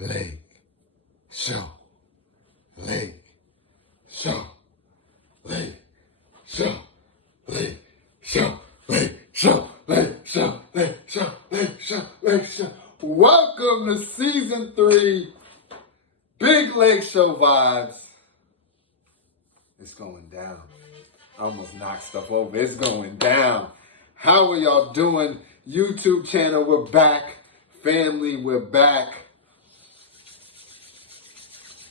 Lake Show, Lake Show, Lake Show, Lake Show, Lake Show, Lake Show, Lake Show, Lake Show, Lake Show. Welcome to season 3, Big LakeShow Vibes. It's going down. I almost knocked stuff over. It's going down. How are y'all doing? YouTube channel, we're back. Family, we're back.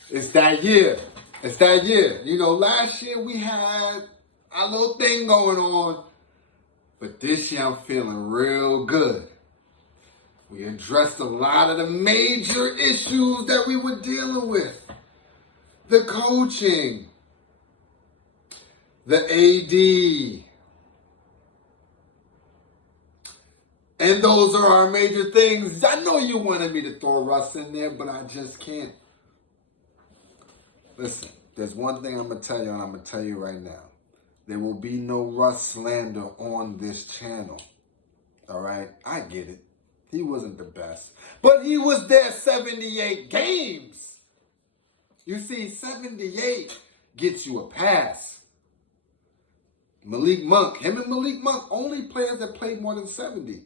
It's that year. It's that year. You know, last year we had a little thing going on. But this year I'm feeling real good. We addressed a lot of the major issues that we were dealing with. The coaching. The AD. And those are our major things. I know you wanted me to throw Russ in there, but I just can't. Listen, there's one thing I'm going to tell you, and I'm going to tell you right now. There will be no Russ slander on this channel. All right? I get it. He wasn't the best. But he was there 78 games. You see, 78 gets you a pass. Malik Monk, him and Malik Monk, only players that played more than 70.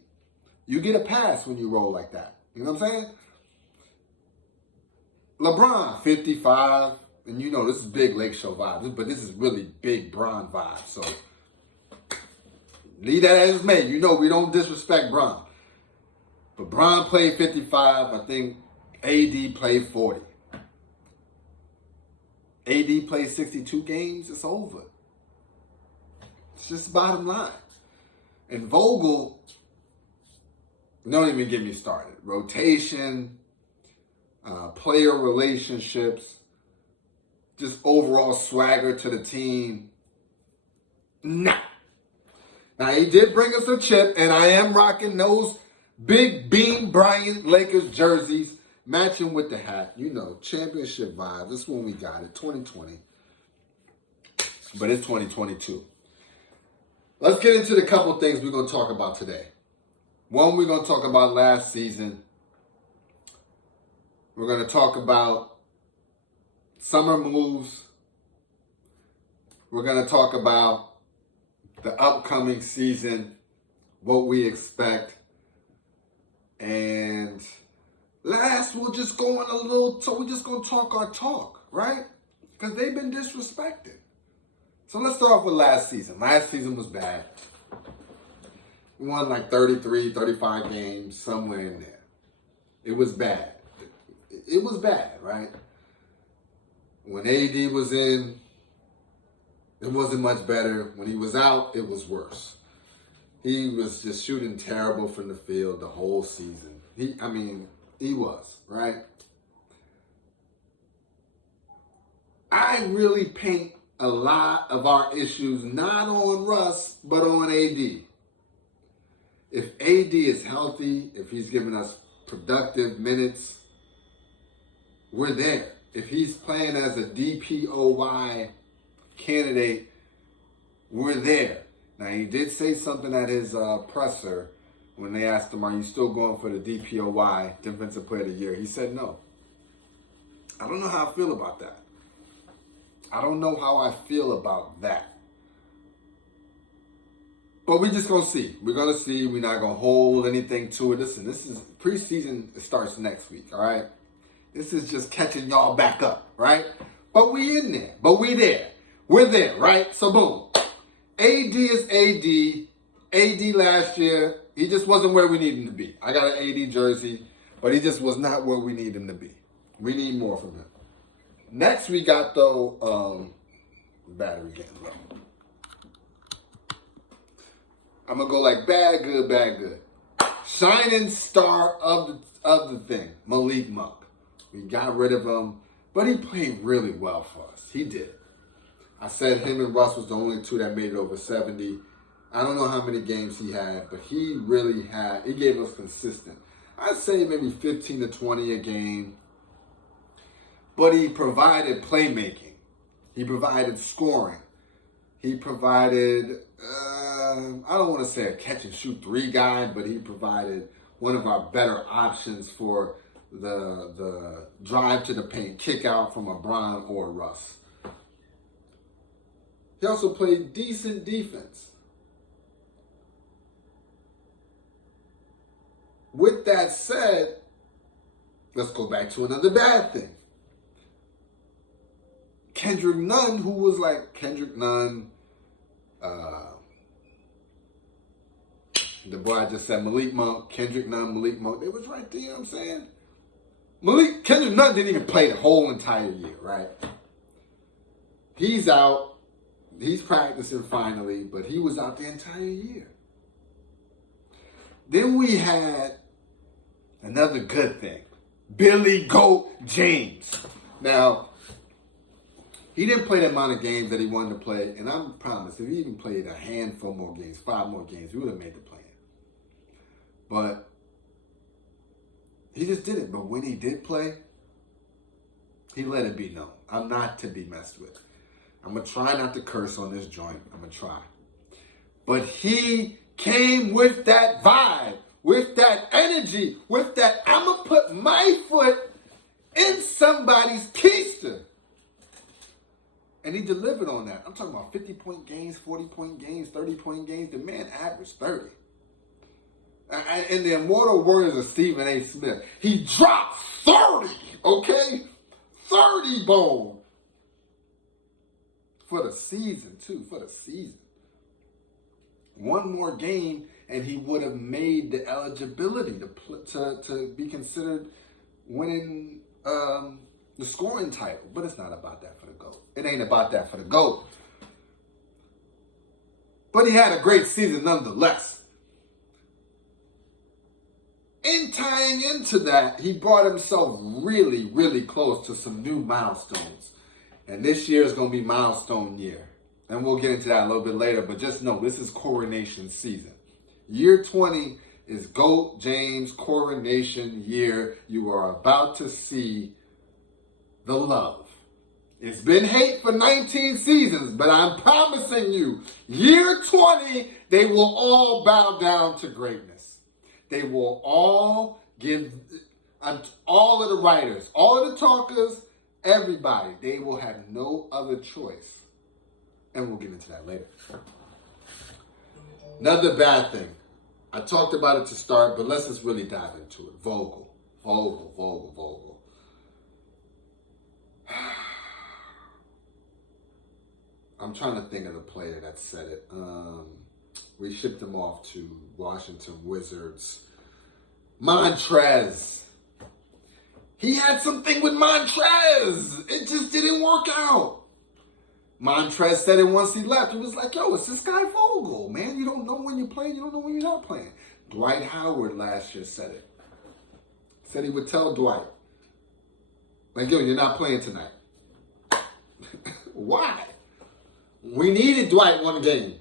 You get a pass when you roll like that. You know what I'm saying? LeBron, 55. And you know, this is Big LakeShow vibes, but this is really Big Bron vibes. So, leave that as it's made. You know, we don't disrespect Bron. But Bron played 55. I think AD played 40. AD played 62 games. It's over. It's just bottom line. And Vogel, don't even get me started. Rotation, player relationships, just overall swagger to the team. Nah. Now, he did bring us a chip, and I am rocking those Big Bean Bryant Lakers jerseys, matching with the hat. You know, championship vibes. This one we got it, 2020. But it's 2022. Let's get into the couple things we're going to talk about today. One, we're going to talk about last season. We're going to talk about summer moves. We're going to talk about the upcoming season, what we expect. And last, we'll just go on a little, so we're just going to talk our talk, right? Because they've been disrespected. So let's start off with last season. Last season was bad. We won like 33, 35 games, somewhere in there. It was bad. It was bad, right? When AD was in, it wasn't much better. When he was out, it was worse. He was just shooting terrible from the field the whole season. He was, right? I really paint a lot of our issues not on Russ, but on AD. If AD is healthy, if he's giving us productive minutes, we're there. If he's playing as a DPOY candidate, we're there. Now, he did say something at his presser when they asked him, are you still going for the DPOY, Defensive Player of the Year? He said no. I don't know how I feel about that. I don't know how I feel about that. But we're just going to see. We're going to see. We're not going to hold anything to it. Listen, this is preseason. It starts next week, all right? This is just catching y'all back up, right? But we in there. But we there. We're there, right? So, boom. AD is AD. AD last year, he just wasn't where we need him to be. I got an AD jersey, but he just was not where we need him to be. We need more from him. Next, we got, though, battery getting low. I'm going to go like bad, good, bad, good. Shining star of the thing, Malik Monk. We got rid of him, but he played really well for us. He did. I said him and Russ was the only two that made it over 70. I don't know how many games he had, but he gave us consistent. I'd say maybe 15 to 20 a game. But he provided playmaking. He provided scoring. He provided, I don't want to say a catch and shoot 3 guy, but he provided one of our better options for the drive to the paint, kick out from a Bron or a Russ. He also played decent defense. With that said, let's go back to another bad thing. Kendrick Nunn, who was like Kendrick Nunn, the boy I just said, Malik Monk, Kendrick Nunn, Malik Monk, they was right there, you know what I'm saying? Kendrick Nunn didn't even play the whole entire year, right? He's out. He's practicing finally, but he was out the entire year. Then we had another good thing. Billy Goat James. Now, he didn't play the amount of games that he wanted to play, and I promise, if he even played a handful more games, 5 more games, he would have made the plan. But he just didn't. But when he did play, he let it be known. I'm not to be messed with. I'm going to try not to curse on this joint. I'm going to try. But he came with that vibe, with that energy, with that I'm going to put my foot in somebody's keister. And he delivered on that. I'm talking about 50-point games, 40-point games, 30-point games. The man averaged 30. In the immortal words of Stephen A. Smith, he dropped 30, okay? 30 bones. For the season, too. For the season. One more game, and he would have made the eligibility to be considered winning the scoring title. But it's not about that for the GOAT. It ain't about that for the GOAT. But he had a great season nonetheless. In tying into that, he brought himself really, really close to some new milestones. And this year is going to be milestone year. And we'll get into that a little bit later. But just know, this is Coronation season. Year 20 is GOAT James Coronation year. You are about to see the love. It's been hate for 19 seasons, but I'm promising you, year 20, they will all bow down to greatness. They will all give, all of the writers, all of the talkers, everybody, they will have no other choice. And we'll get into that later. Another bad thing. I talked about it to start, but let's just really dive into it. Vogel. I'm trying to think of the player that said it. We shipped him off to Washington Wizards. Montrez. He had something with Montrez. It just didn't work out. Montrez said it once he left. He was like, yo, it's this guy Vogel, man. You don't know when you're playing. You don't know when you're not playing. Dwight Howard last year said it. Said he would tell Dwight, like, yo, you're not playing tonight. Why? We needed Dwight one game.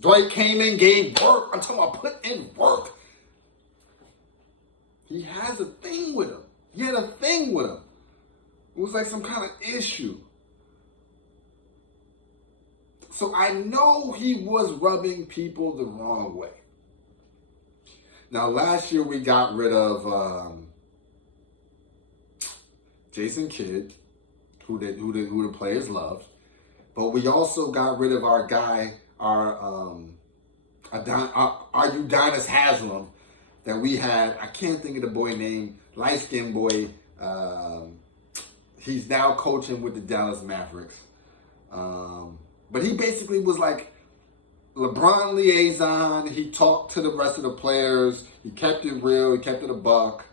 Dwight came in, gave work. I'm talking about put in work. He has a thing with him. He had a thing with him. It was like some kind of issue. So I know he was rubbing people the wrong way. Now, last year we got rid of Jason Kidd, who the players loved. But we also got rid of our guy, our Udonis Haslam, that we had. I can't think of the boy name, light-skinned boy. He's now coaching with the Dallas Mavericks. But he basically was like LeBron liaison. He talked to the rest of the players. He kept it real. He kept it a buck.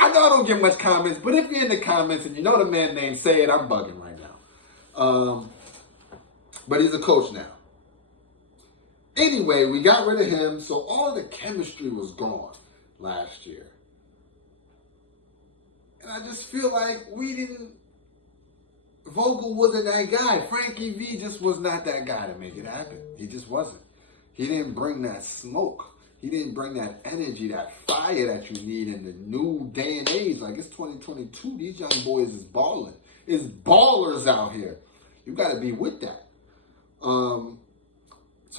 I know I don't get much comments, but if you're in the comments and you know the man name, say it. I'm bugging right now. But he's a coach now. Anyway, we got rid of him, so all the chemistry was gone last year. And I just feel like Vogel wasn't that guy. Frankie V just was not that guy to make it happen. He just wasn't. He didn't bring that smoke. He didn't bring that energy, that fire that you need in the new day and age. Like, it's 2022. These young boys is balling. It's ballers out here. You got to be with that. So,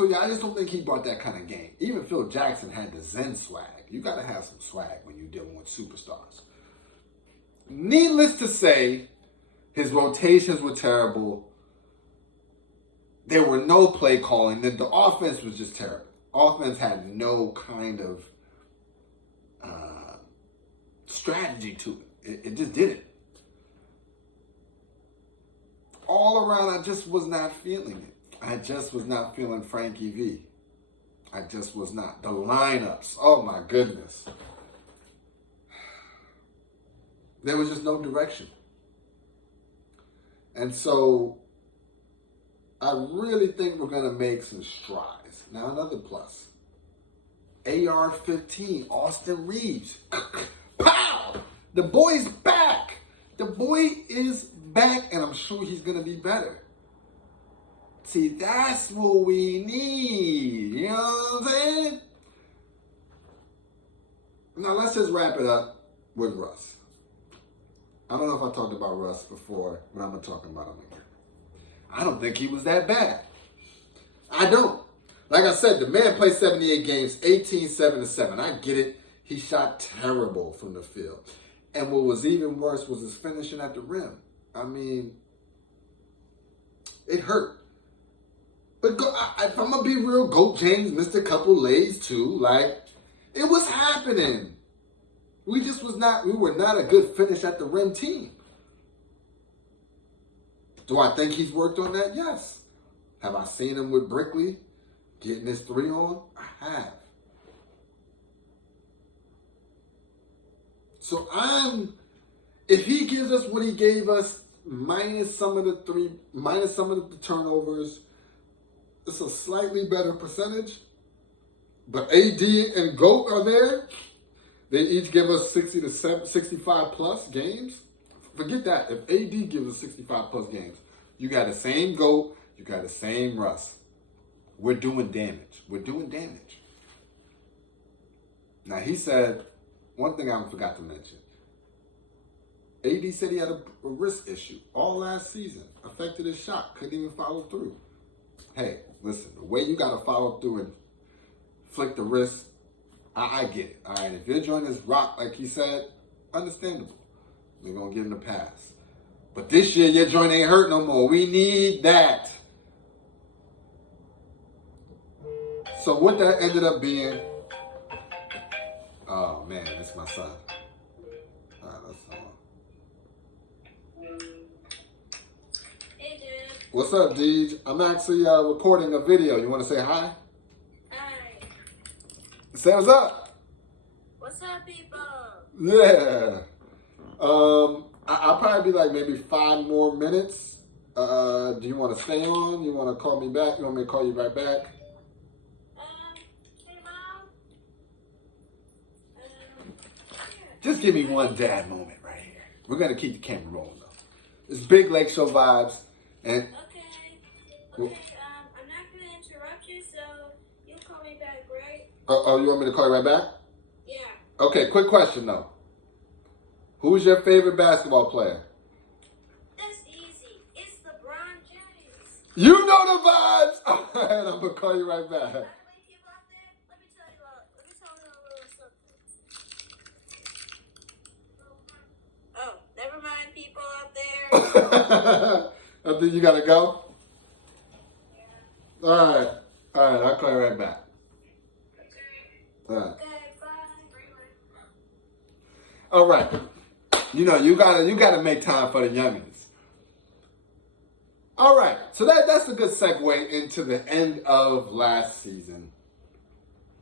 yeah, I just don't think he brought that kind of game. Even Phil Jackson had the Zen swag. You got to have some swag when you're dealing with superstars. Needless to say, his rotations were terrible. There were no play calling. The offense was just terrible. Offense had no kind of strategy to it. It just didn't. All around, I just was not feeling it. I just was not feeling Frankie V. I just was not. The lineups, oh my goodness. There was just no direction. And so I really think we're going to make some strides. Now another plus. AR-15, Austin Reeves. Pow! The boy's back. The boy is back, and I'm sure he's going to be better. See, that's what we need. You know what I'm saying? Now, let's just wrap it up with Russ. I don't know if I talked about Russ before, but I'm going to talk about him again. I don't think he was that bad. I don't. Like I said, the man played 78 games, 18-7-7. I get it. He shot terrible from the field. And what was even worse was his finishing at the rim. I mean, it hurt. But if I'm going to be real, Goat James missed a couple lays too. Like, it was happening. We were not a good finish at the rim team. Do I think he's worked on that? Yes. Have I seen him with Brickley getting his three on? I have. So if he gives us what he gave us, minus some of the turnovers, it's a slightly better percentage. But AD and GOAT are there. They each give us 60 to 65 plus games. Forget that. If AD gives us 65 plus games, you got the same GOAT, you got the same Russ. We're doing damage. We're doing damage. Now, he said, one thing I forgot to mention. AD said he had a wrist issue all last season. Affected his shot. Couldn't even follow through. Hey, listen, the way you got to follow through and flick the wrist, I get it. All right, if your joint is rocked, like he said, understandable. We're going to give him a pass. But this year, your joint ain't hurt no more. We need that. So what that ended up being, oh man, that's my son. All right, that's on. Hey, dude. What's up, Deej? I'm actually recording a video. You want to say hi? Hi. Say what's up. What's up, people? Yeah. I'll probably be like maybe 5 more minutes. Do you want to stay on? You want to call me back? You want me to call you right back? Hey, Mom. Just give me one dad moment right here. We're going to keep the camera rolling, though. It's Big LakeShow Vibes. And Okay. I'm not going to interrupt you, so you'll call me back, right? Oh, you want me to call you right back? Yeah. Okay, quick question, though. Who's your favorite basketball player? That's easy. It's LeBron James. You know the vibes! All right, I'm going to call you right back. By the way, people out there, let me tell you a little something. Oh, never mind, people out there. I think you got to go? Yeah. All right, I'll call you right back. Okay. All right. Okay, bye. All right. You know, you gotta make time for the youngins. All right. So that's a good segue into the end of last season.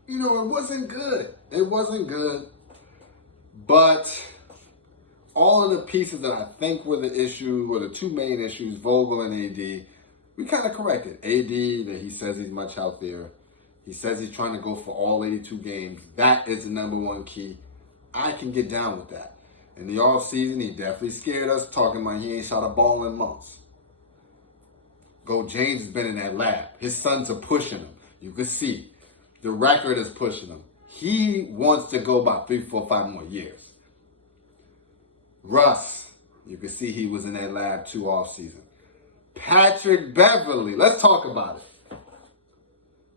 You know, it wasn't good. It wasn't good. But all of the pieces that I think were the issue, were the two main issues, Vogel and AD, we kind of corrected. AD, that he says he's much healthier. He says he's trying to go for all 82 games. That is the number one key. I can get down with that. In the offseason, he definitely scared us, talking about he ain't shot a ball in months. Go James has been in that lab. His sons are pushing him. You can see. The record is pushing him. He wants to go about 3, 4, 5 more years. Russ, you can see he was in that lab 2 offseason. Patrick Beverly, let's talk about it.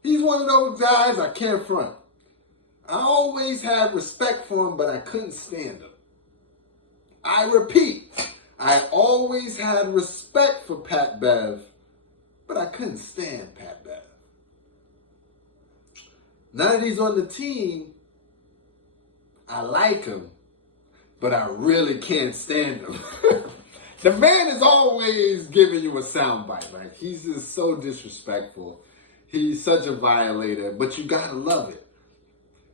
He's one of those guys I can't front. I always had respect for him, but I couldn't stand him. I repeat, I always had respect for Pat Bev, but I couldn't stand Pat Bev. Now that he's on the team, I like him, but I really can't stand him. The man is always giving you a soundbite. Like, he's just so disrespectful. He's such a violator, but you gotta love it.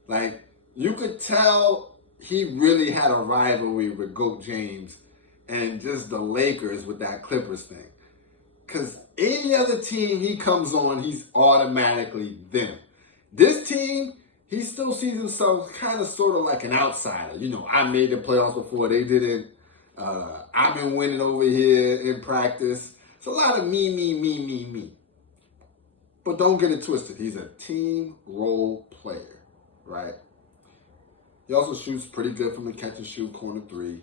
Like, you could tell he really had a rivalry with Goat James and just the Lakers with that Clippers thing. Because any other team he comes on, he's automatically them. This team, he still sees himself kind of sort of like an outsider. You know, I made the playoffs before they didn't. I've been winning over here in practice. It's a lot of me. But don't get it twisted. He's a team role player, right? He also shoots pretty good from the catch and shoot corner three.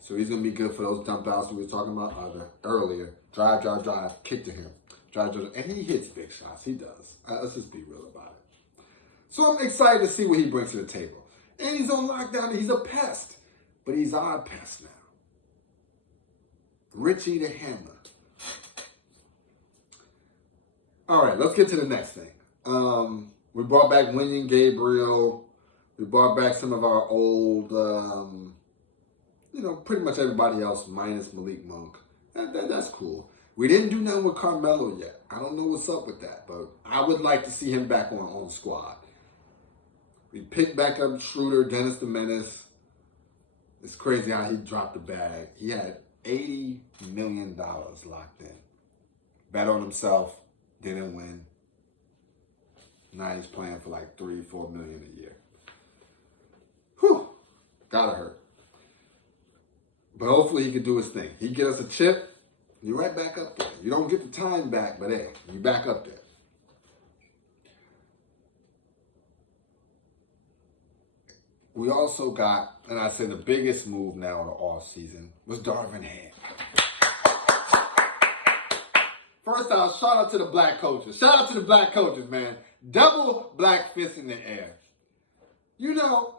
So he's going to be good for those dump outs we were talking about earlier. Drive, kick to him. Drive. And he hits big shots. He does. Let's just be real about it. So I'm excited to see what he brings to the table. And he's on lockdown. He's a pest. But he's our pest now. Richie the Hammer. All right, let's get to the next thing. We brought back Wenyen Gabriel. We brought back some of our old, pretty much everybody else minus Malik Monk. That's cool. We didn't do nothing with Carmelo yet. I don't know what's up with that, but I would like to see him back on the squad. We picked back up Schroeder, Dennis the Menace. It's crazy how he dropped the bag. He had $80 million locked in. Bet on himself, didn't win. Now he's playing for like $3-4 million a year. Whew, gotta hurt. But hopefully he can do his thing. He get us a chip, you're right back up there. You don't get the time back, but hey, you back up there. We also got, and I say the biggest move now in the off season was Darvin Ham. First off, shout out to the black coaches. Shout out to the black coaches, man. Double black fist in the air. You know,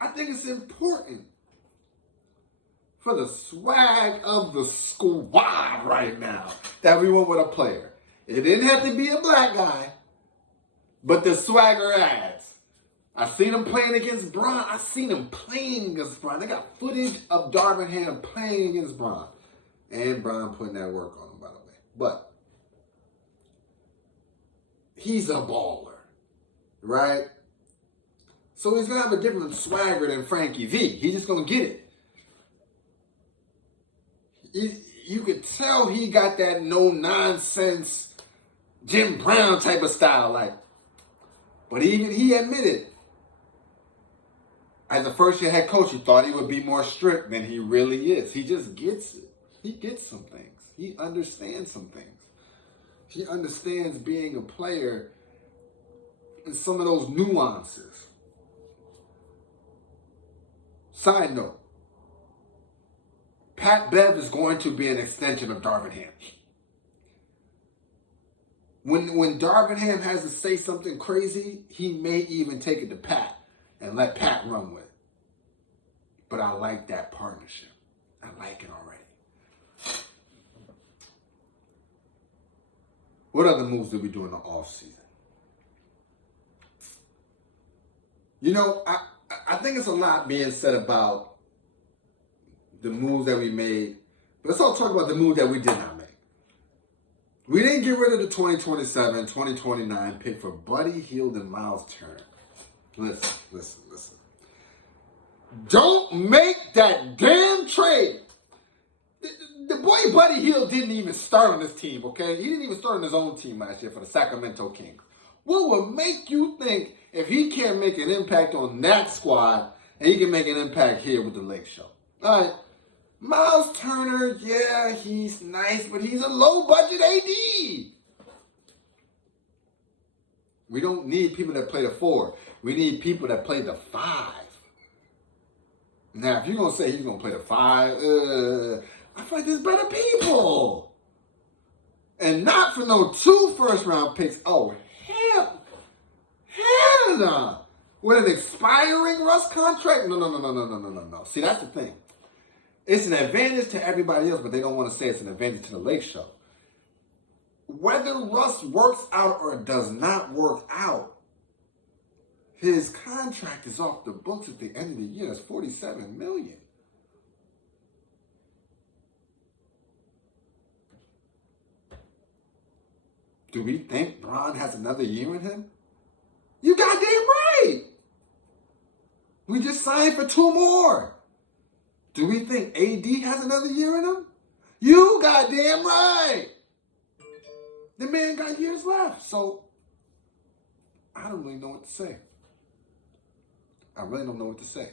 I think it's important for the swag of the squad right now that we went with a player. It didn't have to be a black guy, but the swagger adds. I seen him playing against Bron. I seen him playing against Bron. They got footage of Darvin Ham playing against Bron. And Bron putting that work on him, by the way. But he's a baller, right? So he's going to have a different swagger than Frankie V. He's just going to get it. You could tell he got that no-nonsense Jim Brown type of style. But even he admitted, as a first-year head coach, he thought he would be more strict than he really is. He just gets it. He gets some things. He understands some things. He understands being a player and some of those nuances. Side note, Pat Bev is going to be an extension of Darvin Ham. When Darvin Ham has to say something crazy, he may even take it to Pat and let Pat run with it. But I like that partnership. I like it already. What other moves did we do in the offseason? You know, I think it's a lot being said about the moves that we made. But let's all talk about the moves that we did not make. We didn't get rid of the 2027, 2029 pick for Buddy Hield and Miles Turner. Listen. Don't make that damn trade. The boy Buddy Hield didn't even start on this team, okay? He didn't even start on his own team last year for the Sacramento Kings. What would make you think if he can't make an impact on that squad and he can make an impact here with the Lake Show? All right. Miles Turner, yeah, he's nice, but he's a low-budget AD. We don't need people that play the 4. We need people that play the 5. Now, if you're going to say he's going to play the 5, I feel like there's better people. And not for no 2 first-round picks. Oh, hell Nah. With an expiring Russ contract? No. See, that's the thing. It's an advantage to everybody else, but they don't want to say it's an advantage to the Lake Show. Whether Russ works out or does not work out, his contract is off the books at the end of the year. It's $47 million. Do we think Bron has another year in him? You goddamn right. We just signed for 2 more. Do we think AD has another year in him? You goddamn right. The man got years left. So, I don't really know what to say. I really don't know what to say.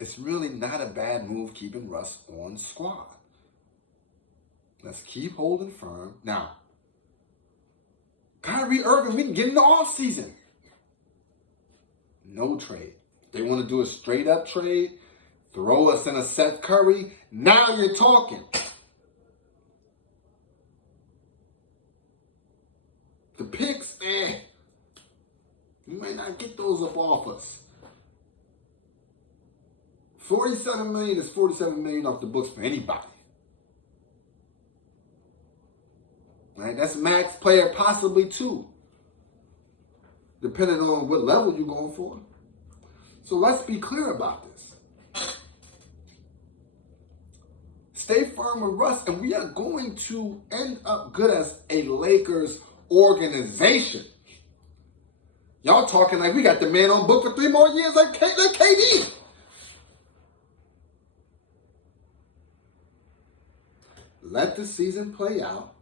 It's really not a bad move keeping Russ on squad. Let's keep holding firm. Now, Kyrie Irving, we can get in the offseason. No trade. They want to do a straight up trade, throw us in a Seth Curry. Now you're talking. The picks, you might not get those up off us. $47 million is $47 million off the books for anybody. Right? That's max player, possibly 2. Depending on what level you're going for. So let's be clear about this. Stay firm with Russ, and we are going to end up good as a Lakers organization. Y'all talking like we got the man on book for 3 more years like KD. Let the season play out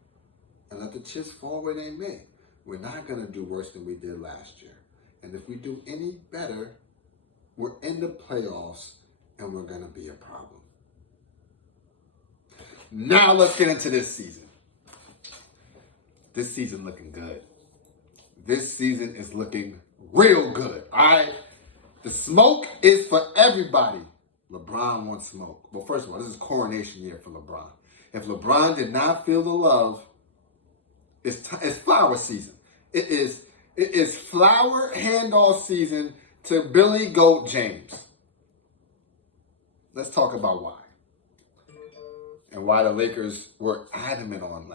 and let the chips fall where they may. We're not going to do worse than we did last year. And if we do any better, we're in the playoffs and we're going to be a problem. Now let's get into this season. This season looking good. This season is looking real good. All right? The smoke is for everybody. LeBron wants smoke. Well, first of all, this is coronation year for LeBron. If LeBron did not feel the love, it's flower season. It is flower handoff season to Billy Goat James. Let's talk about why. And why the Lakers were adamant on,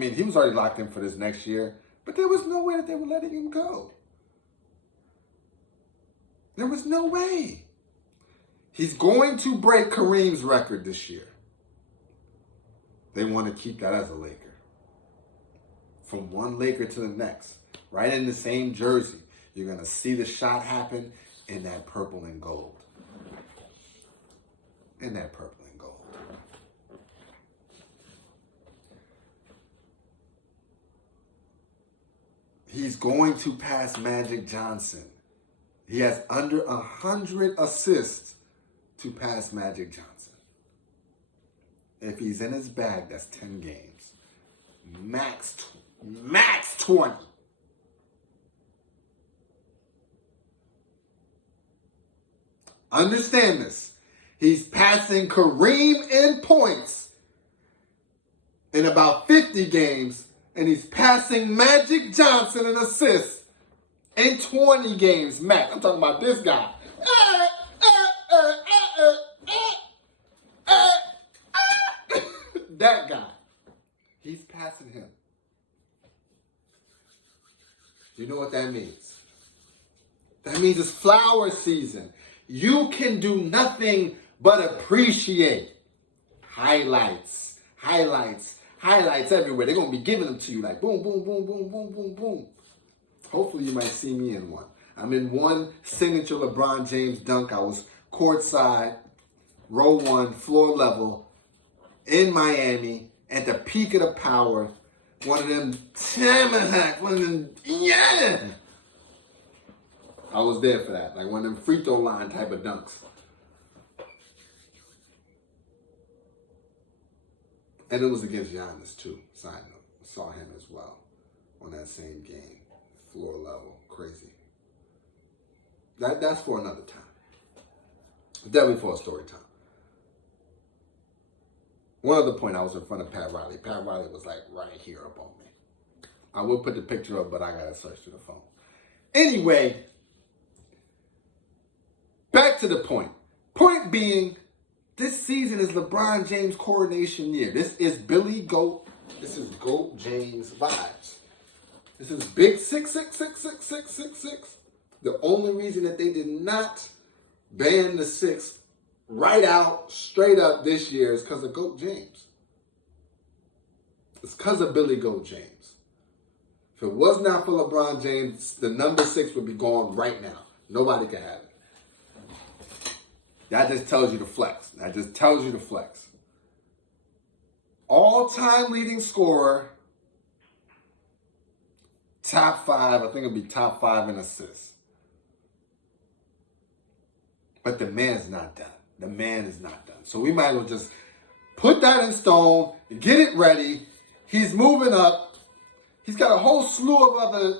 he was already locked in for this next year, but there was no way that they were letting him go. There was no way. He's going to break Kareem's record this year. They want to keep that as a Laker. From one Laker to the next, right in the same jersey, you're going to see the shot happen in that purple and gold. In that purple and gold. He's going to pass Magic Johnson. He has under 100 assists to pass Magic Johnson. If he's in his bag, that's 10 games. Max 20. Understand this. He's passing Kareem in points in about 50 games, and he's passing Magic Johnson in assists in 20 games max. I'm talking about this guy. That guy. He's passing him. You know what that means? That means it's flower season. You can do nothing but appreciate highlights everywhere. They're going to be giving them to you like boom, boom, boom, boom, boom, boom, boom. Hopefully you might see me in one. I'm in one signature LeBron James dunk. I was courtside, row 1, floor level, in Miami, at the peak of the power. One of them, yeah! I was there for that. Like one of them free throw line type of dunks. And it was against Giannis too, side note. I saw him as well on that same game. Floor level, crazy. That's for another time. Definitely for a story time. One other point, I was in front of Pat Riley. Pat Riley was like right here up on me. I will put the picture up, but I gotta search through the phone. Anyway, back to the point. Point being, this season is LeBron James' coronation year. This is This is Goat James vibes. This is Big 6666666. The only reason that they did not ban the 6 right out, straight up this year is because of Goat James. It's because of Billy Goat James. If it was not for LeBron James, the number 6 would be gone right now. Nobody can have it. That just tells you the flex. All-time leading scorer, top 5. I think it'll be top 5 in assists. But the man's not done. So we might as well just put that in stone, get it ready. He's moving up. He's got a whole slew of other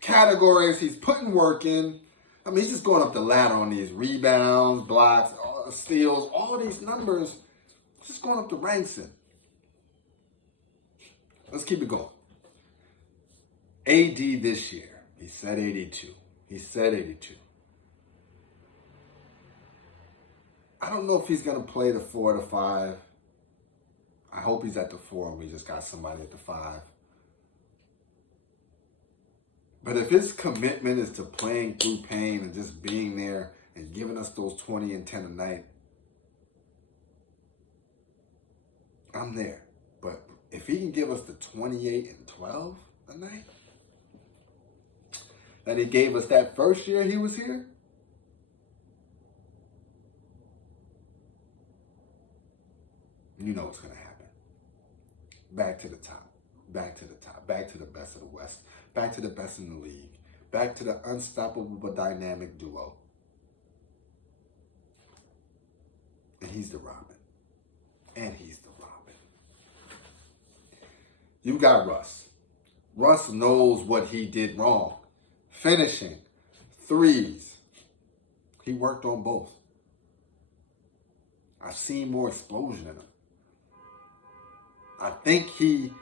categories he's putting work in. I mean, he's just going up the ladder on these rebounds, blocks, steals, all these numbers. Just going up the ranks in. Let's keep it going. AD this year, he said 82. I don't know if he's going to play the 4 or the 5. I hope he's at the 4 and we just got somebody at the 5. But if his commitment is to playing through pain and just being there and giving us those 20 and 10 a night, I'm there. But if he can give us the 28 and 12 a night that he gave us that first year he was here, you know what's going to happen. Back to the top. Back to the best of the West. Back to the best in the league. Back to the unstoppable but dynamic duo. And he's the Robin. You got Russ. Russ knows what he did wrong. Finishing. Threes. He worked on both. I've seen more explosion in him. I think he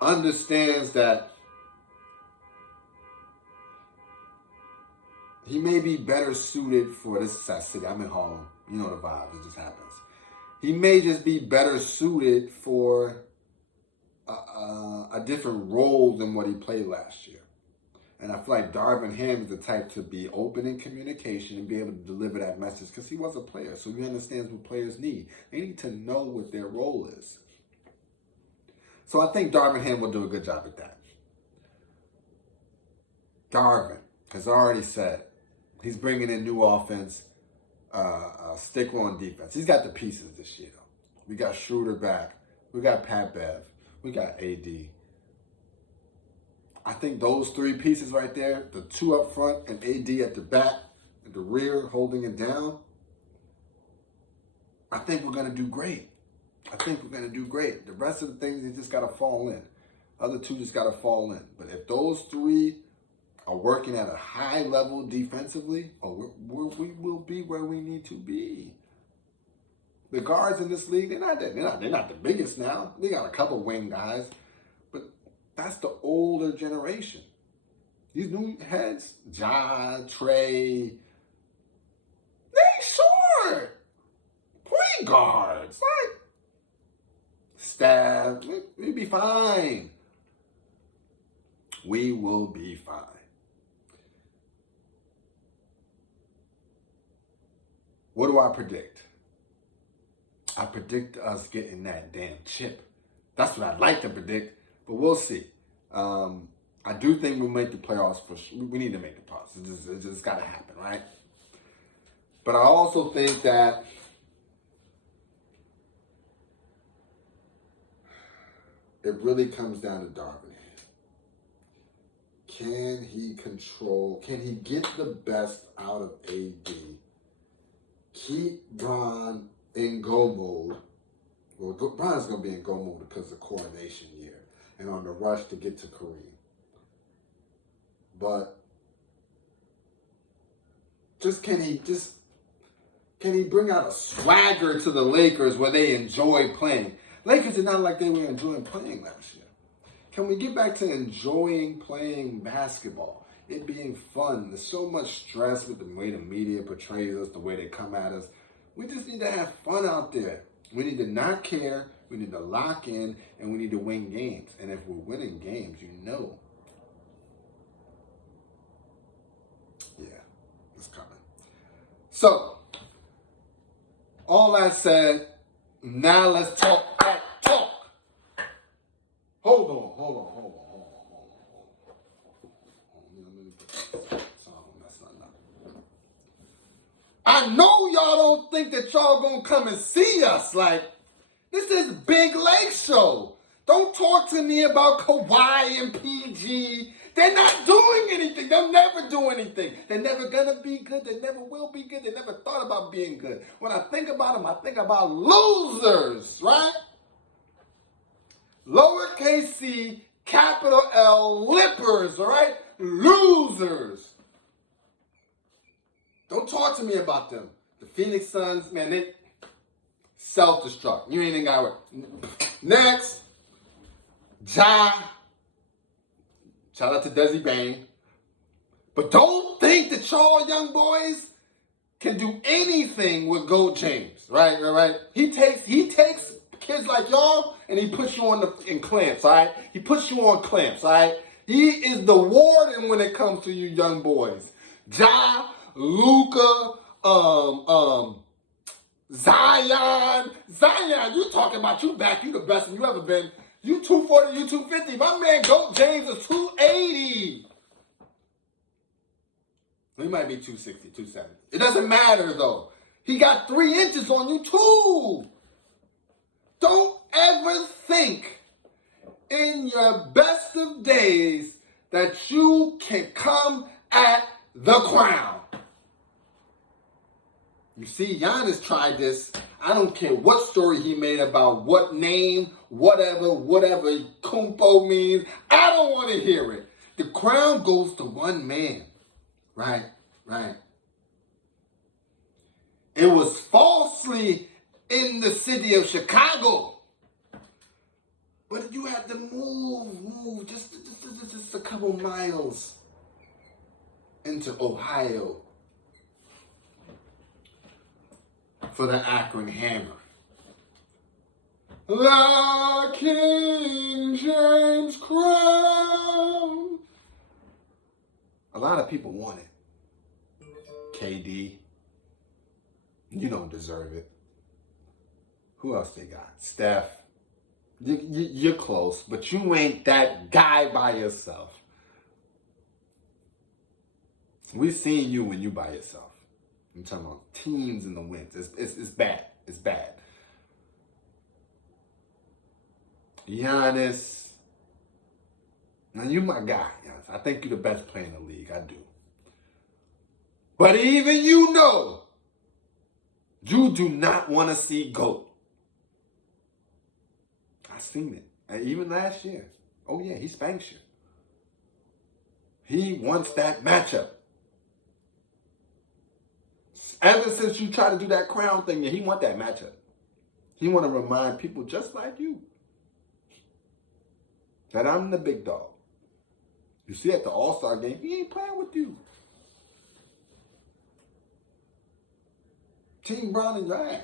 understands that he may be better suited for this city. I'm in Harlem. You know the vibes. It just happens. He may just be better suited for a different role than what he played last year. And I feel like Darvin Ham is the type to be open in communication and be able to deliver that message because he was a player. So he understands what players need. They need to know what their role is. So I think Darvin Ham will do a good job at that. Darvin has already said he's bringing in new offense, sticker on defense. He's got the pieces this year, though. We got Schroeder back. We got Pat Bev. We got AD. I think those 3 pieces right there, the 2 up front and AD at the back, at the rear, holding it down, I think we're going to do great. The rest of the things, they just got to fall in. Other 2 just got to fall in. But if those 3 are working at a high level defensively, we will be where we need to be. The guards in this league, they're not the biggest now. They got a couple wing guys, but that's the older generation. These new heads, Ja, Trey, they short. Point guards, like staff, we'll be fine. We will be fine. What do I predict? I predict us getting that damn chip. That's what I'd like to predict, but we'll see. I do think we'll make the playoffs for sure. We need to make the playoffs. It just got to happen, right? But I also think that it really comes down to Darvin Ham. Can he get the best out of AD? Keep Bron in go mode. Well, Bron's going to be in go mode because of coronation year and on the rush to get to Kareem. But can he bring out a swagger to the Lakers where they enjoy playing? Lakers are not like they were enjoying playing last year. Can we get back to enjoying playing basketball? It being fun. There's so much stress with the way the media portrays us, the way they come at us. We just need to have fun out there. We need to not care. We need to lock in, and we need to win games. And if we're winning games, you know. Yeah, it's coming. So, all that said, now let's talk that talk. Hold on. I know y'all don't think that y'all gonna come and see us. Like, this is Big LakeShow. Don't talk to me about Kawhi and PG. They're not doing anything. They'll never do anything. They're never gonna be good. They never will be good. They never thought about being good. When I think about them, I think about losers, right? Lowercase c, capital L, lippers, all right? Losers. Don't talk to me about them. The Phoenix Suns, man, they self-destruct. You ain't even got it. Next, Ja. Shout out to Desi Bane. But don't think that y'all young boys can do anything with Gold James, right? He takes kids like y'all and he puts you in clamps, all right? He puts you on clamps, all right? He is the warden when it comes to you young boys. Ja, Luka, Zion, you talking about you back, you the best you ever been. You 240, you 250. My man Goat James is 280. He might be 260, 270. It doesn't matter though. He got 3 inches on you too. Don't ever think in your best of days that you can come at the crown. You see, Giannis tried this. I don't care what story he made about what name, whatever Kumpo means. I don't want to hear it. The crown goes to one man. Right. It was falsely in the city of Chicago. But you had to move just a couple miles into Ohio for the Akron Hammer. The King James crown. A lot of people want it. KD, you don't deserve it. Who else they got? Steph. You're close, but you ain't that guy by yourself. We've seen you when you by yourself. I'm talking about teams in the wins. It's bad. It's bad. Giannis. Now, you my guy, Giannis. I think you're the best player in the league. I do. But even you know, you do not want to see GOAT. I seen it. And even last year. Oh, yeah, he spanks you. He wants that matchup. Ever since you tried to do that crown thing, he want that matchup. He want to remind people just like you that I'm the big dog. You see at the All-Star game, he ain't playing with you. Team Brown in your ass.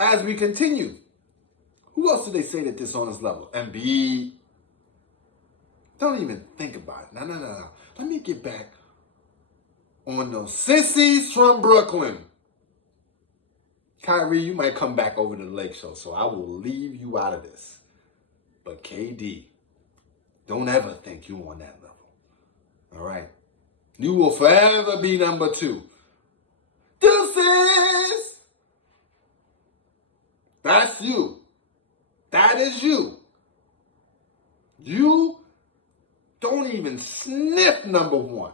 As we continue, who else did they say that this on his level? Embiid. Don't even think about it. No. Let me get back on those sissies from Brooklyn. Kyrie, you might come back over to the Lake Show, so I will leave you out of this. But KD, don't ever think you on that level. All right? You will forever be number 2. Deuces! That's you. That is you. You don't even sniff number 1.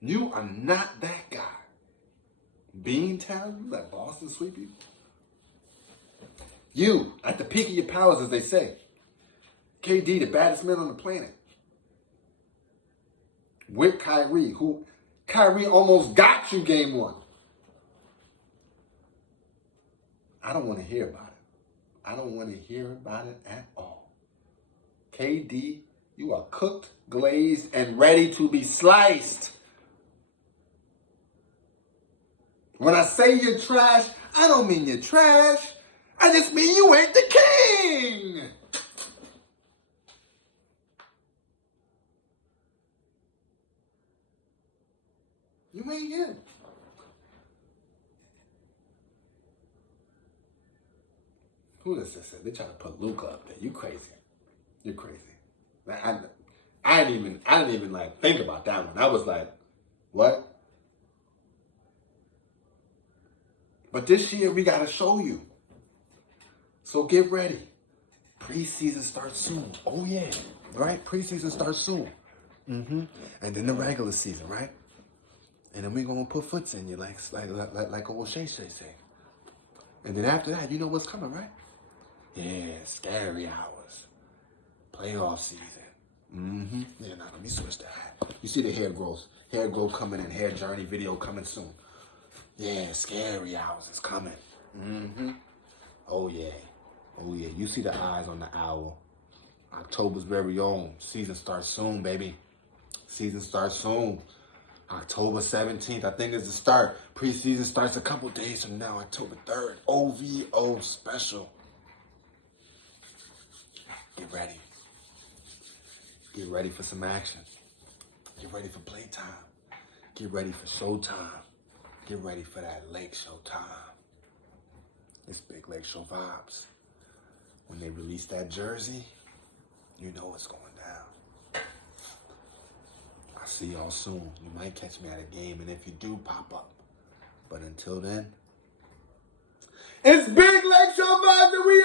You are not that guy. Beantown, you let Boston sweep you. You, at the peak of your powers, as they say. KD, the baddest man on the planet. With Kyrie, Kyrie almost got you game 1. I don't want to hear about it. I don't want to hear about it at all. KD, you are cooked, glazed, and ready to be sliced. When I say you're trash, I don't mean you're trash. I just mean you ain't the king. You ain't him. Who does this say? They trying to put Luca up there. You crazy. You're crazy. I didn't even like think about that one. I was like, what? But this year we gotta show you. So get ready. Preseason starts soon. Oh yeah. Right? Preseason starts soon. And then the regular season, right? And then we gonna put foots in you like old Shay say. And then after that, you know what's coming, right? Yeah, scary hours. Playoff season. Yeah, now let me switch the hat. You see the hair growth coming in, hair journey video coming soon. Yeah, scary hours is coming. Oh yeah. You see the eyes on the owl. October's very own. Season starts soon, baby. Season starts soon. October 17th, I think is the start. Preseason starts a couple days from now, October 3rd. OVO special. Get ready. Get ready for some action. Get ready for playtime. Get ready for showtime. Get ready for that Lake Show time. It's Big Lake Show Vibes. When they release that jersey, you know what's going down. I'll see y'all soon. You might catch me at a game, and if you do, pop up. But until then, it's Big Lake Show Vibes, and we